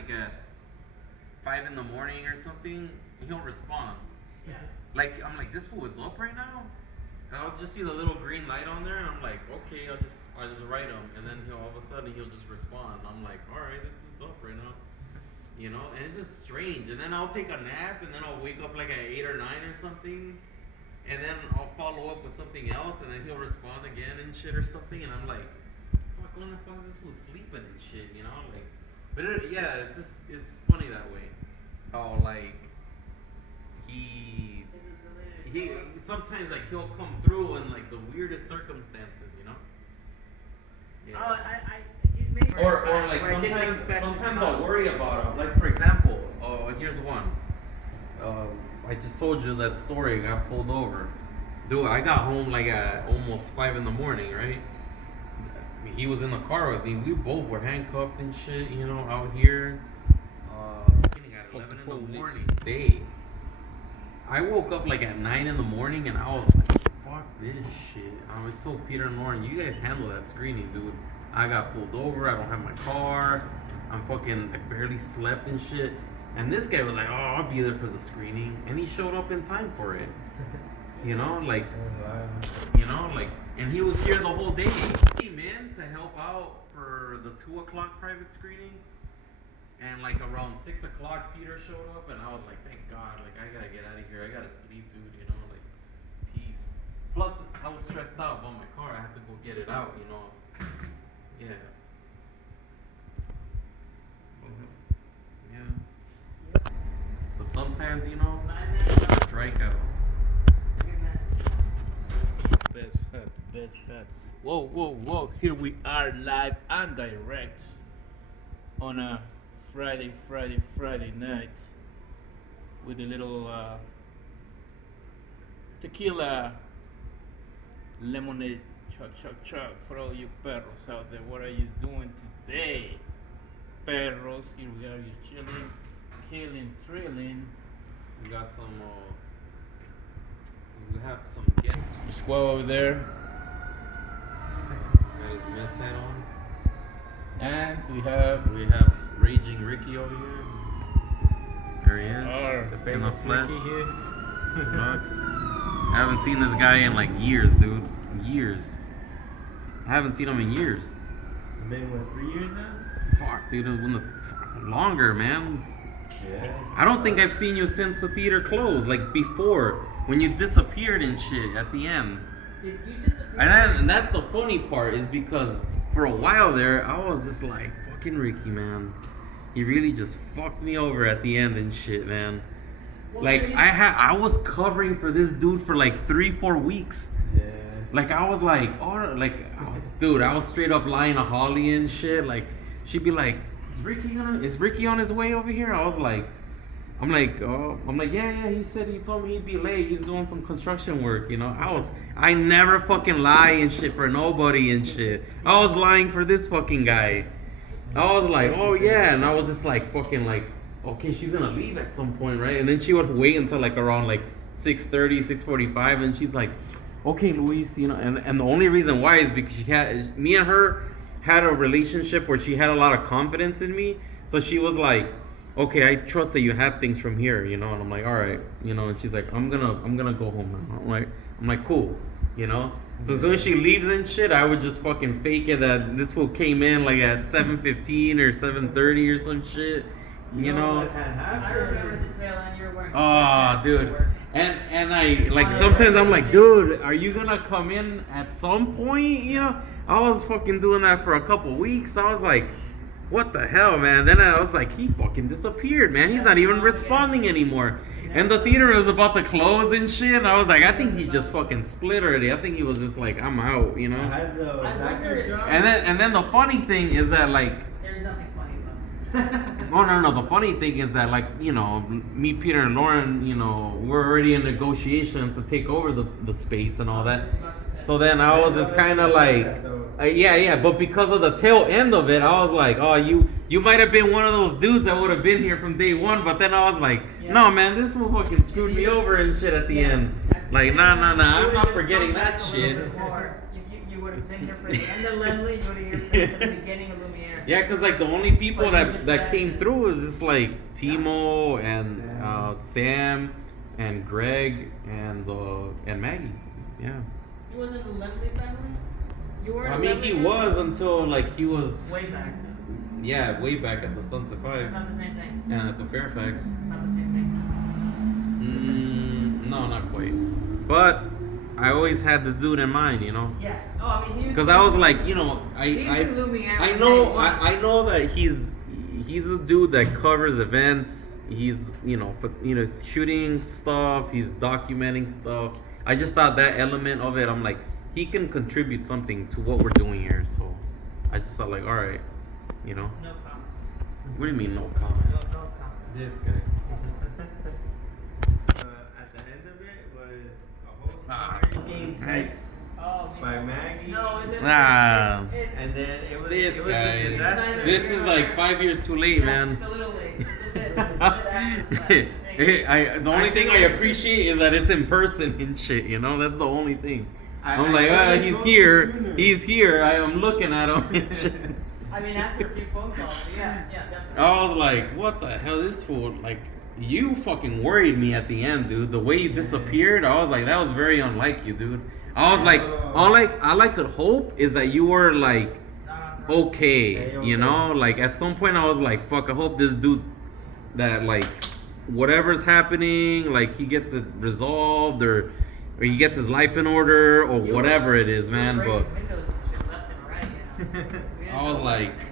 like at 5 in the morning or something, he'll respond. Yeah. Like I'm like, this fool is up right now. And I'll just see the little green light on there, and I'm like, okay, I'll just write him, and then he'll all of a sudden he'll just respond. I'm like, all right, this dude's up right now, you know. And it's just strange. And then I'll take a nap, and then I'll wake up like at 8 or 9 or something, and then I'll follow up with something else, and then he'll respond again and shit or something, and I'm like, fuck, when the fuck is this fool sleeping and shit, you know? Like, but yeah, it's funny that way. How like he sometimes like he'll come through in like the weirdest circumstances, you know. Yeah. Oh, he's made. Or like sometimes I'll worry about him. Like for example, here's one. I just told you that story. I got pulled over. Dude, I got home like at almost 5 in the morning, right? I mean, he was in the car with me. We both were handcuffed and shit, you know, out here. At 11 in the morning, day. I woke up like at 9 in the morning and I was like, fuck this shit. I told Peter and Lauren, you guys handle that screening, dude. I got pulled over, I don't have my car, I'm fucking, I barely slept and shit. And this guy was like, oh, I'll be there for the screening. And he showed up in time for it. You know, like, and he was here the whole day. He came in to help out for the 2 o'clock private screening. And like around 6 o'clock, Peter showed up, and I was like, thank God, like I gotta get out of here. I gotta sleep, dude, you know, like, peace. Plus, I was stressed out about my car. I had to go get it out, you know. Yeah. Yeah. But sometimes, you know, strike out. Best hat. Whoa. Here we are live and direct on a Friday night with a little tequila lemonade chug for all you perros out there. What are you doing today, perros? Here we are, you chilling, killing, thrilling. We got some we have some guests. Squaw over there. Got his Mets hat on. And we have Raging Ricky over here. There he is. The in the flesh. here. I haven't seen this guy in like years, dude. Years. I haven't seen him in years. Been what, 3 years now? Fuck, dude. Longer, man. Yeah. I don't think I've seen you since the theater closed. Like before, when you disappeared and shit at the end. Did you disappear? And that's the funny part is because for a while there, I was just like, fucking Ricky, man. He really just fucked me over at the end and shit, man. Well, like I was covering for this dude for like 3-4 weeks. Yeah. Like I was like, dude, I was straight up lying to Holly and shit. Like she'd be like, is Ricky on his way over here? I'm like, yeah, he told me he'd be late. He's doing some construction work, you know. I never fucking lie and shit for nobody and shit. I was lying for this fucking guy. I was like, oh yeah, and I was just like fucking like, okay, she's gonna leave at some point, right? And then she would wait until like around like 6:30, 6:45, and she's like, okay, Luis, you know, and the only reason why is because me and her had a relationship where she had a lot of confidence in me, so she was like, okay, I trust that you have things from here, you know. And I'm like, all right, you know. And she's like, I'm gonna go home now. I'm like, cool, you know. So as soon as she leaves and shit, I would just fucking fake it that this fool came in like at 7:15 or 7:30 or some shit, you know. I remember the tail end. You were wearing. Oh, dude. And I like sometimes I'm like, dude, are you gonna come in at some point? You know, I was fucking doing that for a couple weeks. I was like, what the hell, man? Then I was like, he fucking disappeared, man. He's not even responding anymore. And the theater was about to close and shit. And I was like, I think he just fucking split already. I think he was just like, I'm out, you know. And then the funny thing is that like, there's nothing funny about it. No. The funny thing is that like, you know, me, Peter, and Lauren, you know, we're already in negotiations to take over the space and all that. So then I was just kind of like, yeah. But because of the tail end of it, I was like, oh, you might have been one of those dudes that would have been here from day one. But then I was like, no, man, this fool fucking screwed me over and shit at the end. Like, nah, I'm not forgetting that shit. You would have been here for the end of Lemley. You would have been here for the beginning of Lumiere. Yeah, cause like the only people But he was that came that- through is just like Timo and Sam and Greg and Maggie. Yeah. He wasn't a Lemley family? You were I mean, he was until like he was. way back. Yeah, way back at the Sunset It's Five not the same thing. and at the Fairfax. Not the same thing. No, not quite. But I always had the dude in mind, you know. Yeah. Oh, I mean, he was. Because I was like, you know, He's been looming every I day. know, I know that he's a dude that covers events. He's, shooting stuff. He's documenting stuff. I just thought that element of it, I'm like, he can contribute something to what we're doing here. So I just thought like, all right, you know. No comment. What do you mean no comment? No comment. This guy. At the end of it was a whole Ah. story text Oh, by man. Maggie. No, it didn't. Nah. It's, And then it was This it was guy. a disaster. This is like 5 years too late, yeah, man. It's a little late. It's a bit after the fact. The only thing I appreciate is that it's in person and shit, you know? That's the only thing. I'm like, I he's told here. you sooner. He's here. I am looking at him and shit. I mean, after a few phone calls. Yeah, definitely. I was like, what the hell? This fool, like, you fucking worried me at the end, dude. The way you disappeared, I was like, that was very unlike you, dude. I was like, all I could hope is that you were like, okay, you know? Like, at some point I was like, fuck, I hope this dude, that like, whatever's happening, like, he gets it resolved or he gets his life in order or whatever it is, man. But Windows and shit left and right, We didn't I was know like, anything.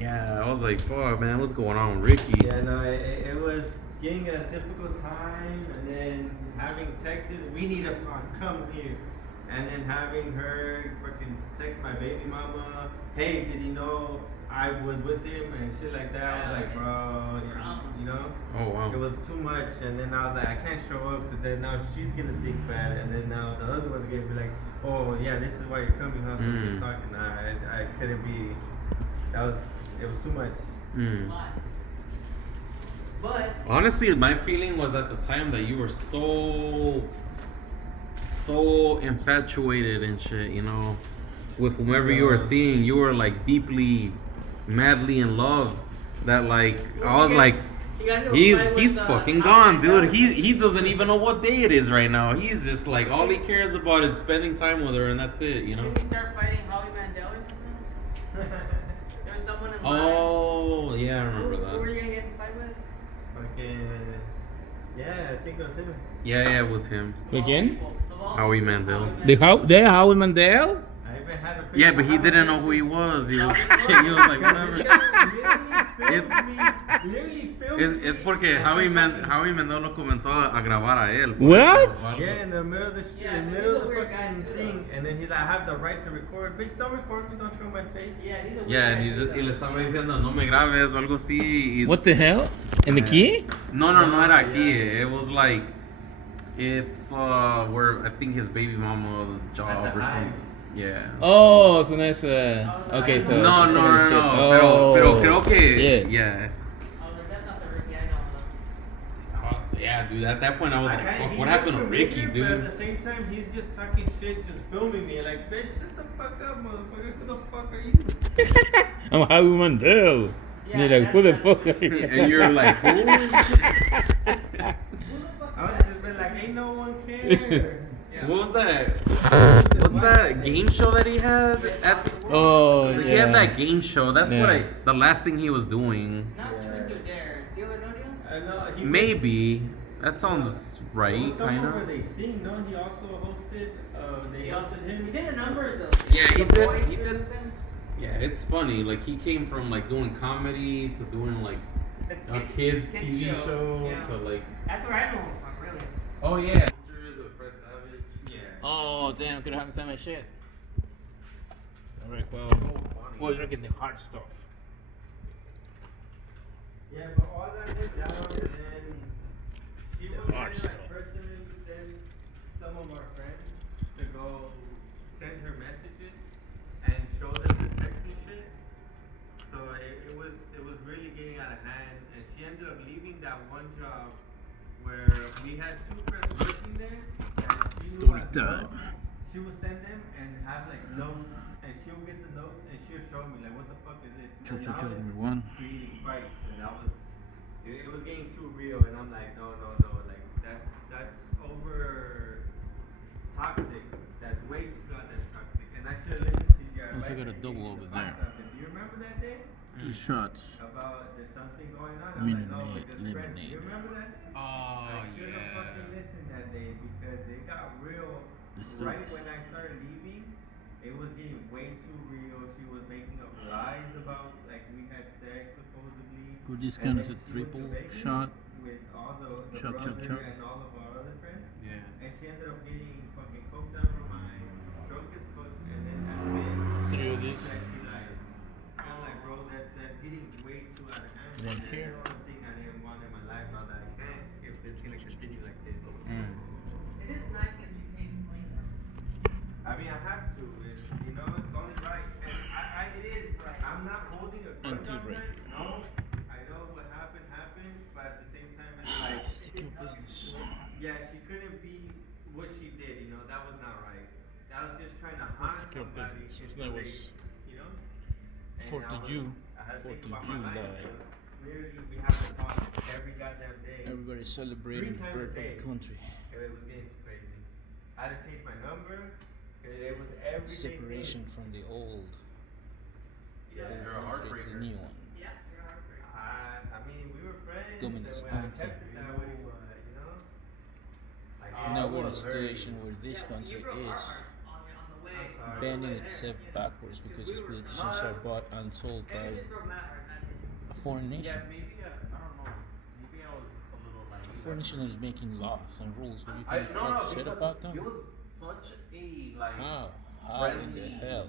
yeah, I was like, fuck, man, what's going on with Ricky? Yeah, no, it was getting a difficult time, and then having texts, we need to talk, come here. And then having her fucking text my baby mama, hey, did you know I was with him and shit like that? I was like, bro, you know? Oh, wow. It was too much, and then I was like, I can't show up, but then now she's gonna think bad, and then now the other one's gonna be like, oh, yeah, this is why you're coming, huh? So we're talking. I couldn't be, it was too much. Lot. But Honestly, my feeling was at the time that you were so infatuated and shit, you know, with whomever you were seeing. You were like deeply, madly in love. That like, I was like, he's fucking gone, dude. He doesn't even know what day it is right now. He's just like, all he cares about is spending time with her, and that's it, you know. Did we start fighting Holly Mandel or something? There was someone in line. Oh, yeah, I remember Who were that. you gonna get in a fight with? Fucking, yeah, I think it was him. Yeah, it was him. Again? Howie Mandel. The Howie Mandel? I even had a picture. Yeah, but he didn't know who he was. He was like, whatever. Es porque Howie Mandel lo comenzó a grabar a él. What? Yeah, in the middle of the Yeah, in the he's middle a of the weird guy fucking too, thing, and then he's like, I have the right to record. Bitch, don't record me, don't show my face. Yeah, he's a weird Yeah, guy y too, le though. estaba diciendo, no me grabes o algo así. What the hell? In the key? No era aquí. Yeah. It was like, it's where I think his baby mama's job At the or something. Hive. Yeah. Oh, so that's okay, so No, so no, shit. no. Oh, Pero creo que. shit. Yeah. Oh, that's not the Ricky I know. Yeah, dude. At that point, I was like, kinda- fuck, he's what happened to a Ricky, But dude? at the same time, he's just talking shit, just filming me. Like, bitch, shut the fuck up, motherfucker. Who the fuck are you? I'm Howie Mandel. Yeah, You're like, who the that's- fuck are you? And you're like, oh, Who the fuck I was just been like, ain't no one care. what was that? What's that game show that he had? Oh, He had yeah. that game show. That's Yeah. what the last thing he was doing. Not Yeah. Truth or Dare. Deal or No Deal? I know, he Maybe. That sounds It right, was kind somewhere where of. they sing, no? He also hosted, they hosted He him. did a number of those. Yeah, he The did. Voice He or did. something. Yeah, it's funny. Like he came from like doing comedy to doing like The a kids kid TV show Yeah. to like. That's where I know him from, really. Oh yeah. Sisters with Fred Savage. Yeah. Oh, damn, could have some shit. Alright, well, So funny. was drinking the hard stuff. Yeah, but all that went down, and then she The would hard like stuff. personally send some of our friends to go send her messages and show them the text and shit. So it was really getting out of hand, and she ended up leaving that one job where we had two friends working there, and she knew Story as time. well. She would send them and have like notes and she'll get the notes and she'll show me like, what the fuck is this? Chug, And chug, now chug, it's number one. creating fights, and it was getting too real, and I'm like, no, like that's over toxic. That's way too goddamn toxic. And I should have listened to you guys. Also got a double over there. Do you remember that day? 2 shots. About there's something going on. I'm Minute like, no, maid, because friends. Do lemonade. you remember that? Oh, I should have yeah. fucking listened that day because it got real. This Right sucks. when I started leaving, it was getting way too real. She was making up lies about like we had sex supposedly. For this And kind then of a she went to triple Vegas shot. with all the Chug, chug, brother chug. and all of our other friends. Yeah. And she ended up getting fucking coked out from my drunk as fuck and then admit 3 of these. that she lied. I'm like, bro, that's getting way too out of hand. One And here. that's something I didn't want in my life. I was like, I can't if it's gonna continue like this. It is nice that you came clean though. I mean, I have to. It's only right. And It is right. I'm not holding a grudge Until on right her. here. No, I know what happened, but at the same time, it's like, Stick your business. yeah, she couldn't be what she did. That was not right. That was just trying to harm Stick your somebody. business. His until name they, was you know. And 4th I of was- June. I had to 4th think of about my life, July. because Literally, we have to talk every goddamn day. Everybody celebrating the times a birth of day. the country. It was getting too crazy. I had to change my number. It was every day Separation thing. from the old Yeah. You're a country to the heartbreaker. new one. Yeah, you're a heartbreaker. I mean, we were friends. Communist and I anthem. kept it that way, but like, Now it we're in a was very- situation where this country you broke our is hearts on the way. I'm sorry. bending there, itself you know. backwards because its We were politicians are nuts. bought and sold And by it just broke my heart, not his. a foreign nation. Yeah, maybe I don't know. Maybe I was just a little like. A foreign nation is making laws and rules, but you I can no, talk no, shit because about them. it was such a like How? How in the friendly, hell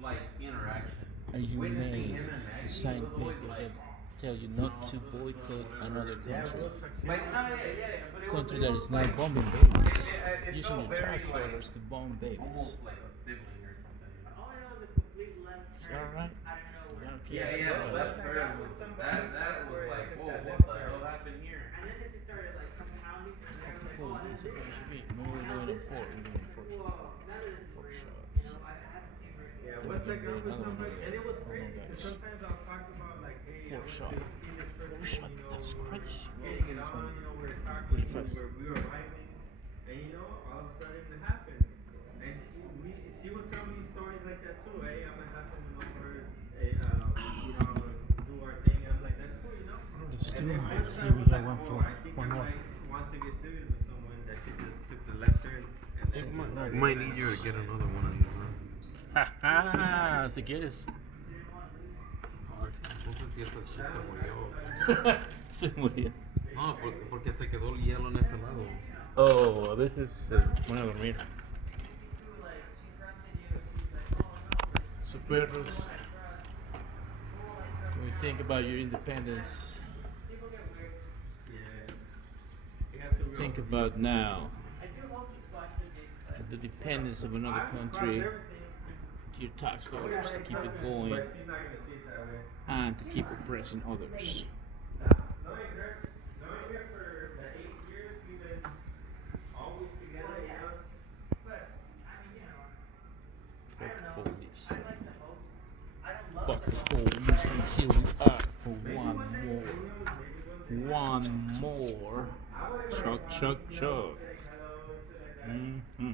like interaction. are you Witnessing made him and to Maggie sign was always papers like, that tell you not to boycott another Yeah, country? we'll talk shit like about no, it. yeah, but it Country was, that it was is now like, bombing babies, it using felt your very, tax like, dollars to bomb babies. almost like a sibling or something. You know? All I know is a complete left Is turn that right? out of nowhere. Okay. Yeah, the Well, left I turn got was with somebody that was where like, it took whoa, that what left the turn. hell happened here? And then it just started like compounding from there. Like, Cool, oh, this this is is supposed to be. No, we're doing a 4. We're doing a 4 shot. whoa, none of this is 4 real. shots. You know, I haven't seen very Yeah, Then once we I can got do with another somebody, one. and it was Hold on, crazy guys. because sometimes I'll talk about like, hey, I 4 went shot. to see this 4 person, shot. That's we were crazy. getting it This on, one. we were talking, Really fast. we were vibing, and all of a sudden it happened. And she would tell me stories like that too. Hey, I'm gonna have someone over, hey, I'm gonna do our thing, and I'm like, that's cool, Let's And do then it. one See, time we was got like, one oh, for I think one I more. might want to get serious with someone that she just took the left turn. And then she started Might going need you on. to get another one of these, man. Jaja, si quieres. No sé si esta shit se murió. Se murió. No, porque se quedó el hielo en ese lado. Oh, a veces se pone a dormir. So, perros, when you think about your independence, Yeah. You have to think real- about now I do hope you squash the big, the dependence of another I would country cross everything, to your tax dollars to keep it but going she's not gonna see it that way. and to keep oppressing others. Knowing her for the 8 years, we've been always together, but I mean, I Fuck don't know. the police. I like the hope. I don't love Fuck the the hope. police, and here we are for Maybe one one day, more. who knows, maybe one day. One more. I would've Chug, like, chug, you know, chug. say hello and shit like that. Mm-hmm.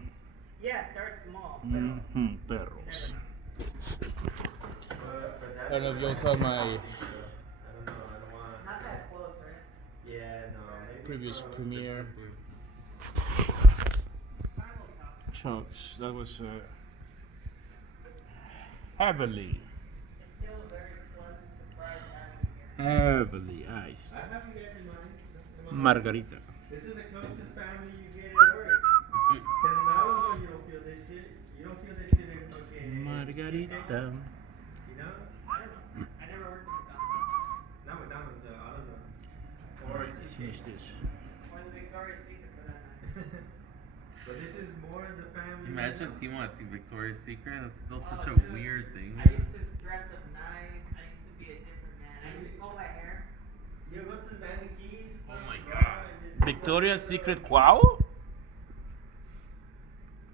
Yeah, start small. But Mm-hmm. Perros. But I don't know if you all saw my I don't know, I don't want. not that close, right? Yeah, no. Maybe previous premiere. Chugs. That was heavily, It's still a very pleasant surprise having you here. heavily iced. I have you guys in mind. Margarita. This is the closest family you get at work. Because in Alamo, you don't feel this shit. You don't feel this shit in fucking. Margarita. You know? I don't know. I never worked with McDonald's. Not McDonald's, AutoZone. Alright, let's finish this. Or the Victoria's Secret for that matter. But this is more the family. Imagine Timo at Victoria's Secret. It's still such a Dude, weird thing. I used to dress up nice. I used to be a different man. I used to comb my hair. You go to the Van Keys. Oh my bra, God. and just- Victoria's Secret, wow? Oh,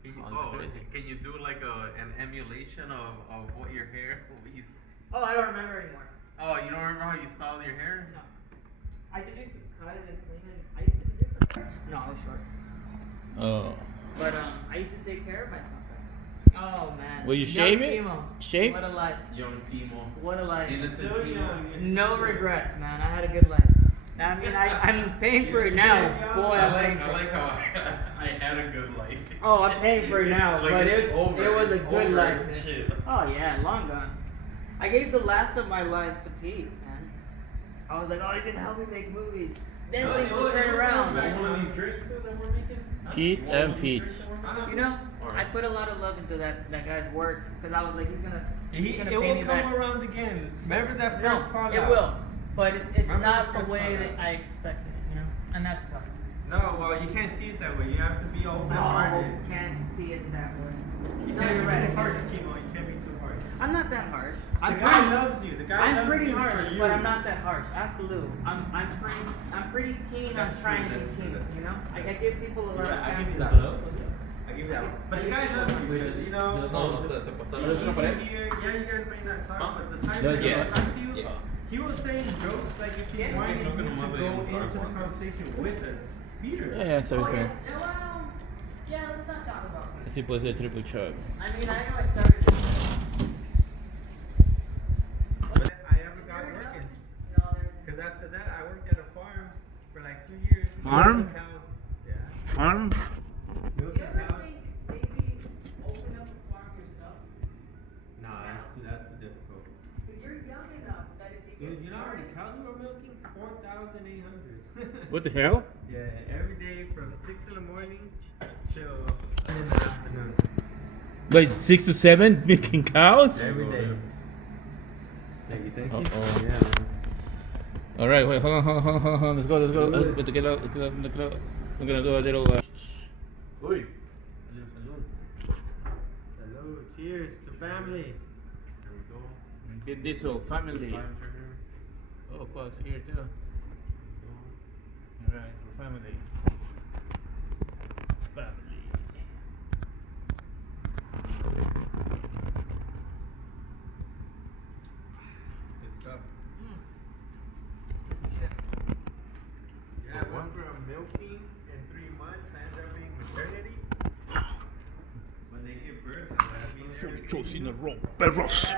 Oh, that's crazy. can you do like an emulation of what your hair? What you, Oh, I don't remember anymore. oh, you don't remember how you styled your hair? No. I just used to cut it and clean it. I used to be different. No, I was short. Oh. But I used to take care of myself. Oh man. Will you Young shave it? Timo. Shave? What a life. Young Timo. What a life. Innocent Still Timo. young. No regrets, man. I had a good life. I mean, I'm paying for it now. Boy, I I'm paying for it. like how I had a good life. Oh, I'm paying for it now, Like, but it's over, it was a it's good over life. and Man. shit. Oh yeah, long gone. I gave the last of my life to Pete, man. I was like, oh, he's gonna help me make movies. Then No, things it will was- turn it was around. back- Want one of these drinks too that we're making? Pete You want and one of these Pete. drinks that we're making? You know, Alright. I put a lot of love into that guy's work because I was like, he's gonna It pay will me come back. around again. Remember that No, first Fallout? it will, but it's Remember not the the first way Fallout? that I expected it, you know, and that sucks. No, well, you can't see it that way. You have to be No, open-hearted. can't see it that way. You No, can't you're be right. too harsh, Timo. You can't be too harsh. I'm not that harsh. The guy loves you. The guy I'm loves pretty you harsh, for you. but I'm not that harsh. Ask Lou. I'm pretty keen on That's trying true, to be that's true, keen. that's You know, true. I give people a lot You're of right, I give you chances. that. I give you that. But the guy loves you because, you know, No, no, se pasaron. he's in here. Yeah, you guys may not talk, but the time Yeah, that yeah. he talked to you, Yeah. he was saying jokes like if he Yeah. wanted you Creo que to nomás go hay un into the trago. conversation with us. Peter. Yeah, so Oh, so. yeah, well, yeah, let's not talk about it. Así puede ser triple chug. I mean, I know I started it. But I never got working. No, there's. Because after that, I worked at a farm for like 2 years. Farm? Milking cows. Yeah. Farm? You Milking ever cows. think maybe open up a farm yourself? No, that's too difficult. Because you're young enough that if you Dude, get you know how many started. cows we were milking? 4,800. What the hell? Yeah, every day from 6 in the morning till 1 in the afternoon. Like 6 to 7 milking cows? Every day. Thank you, thank you. Uh-oh. Yeah. All right, wait, hold on. Let's go. Let's get out. I'm gonna do a little. Uy. Hello, cheers to family. There we go. Get this old family. Times are here. Oh, of course, here too. All right, for family. Family. Good stuff. Yeah, I went from milking in 3 months, I ended up being maternity. When they give birth, that means everything. Shows in the wrong perros.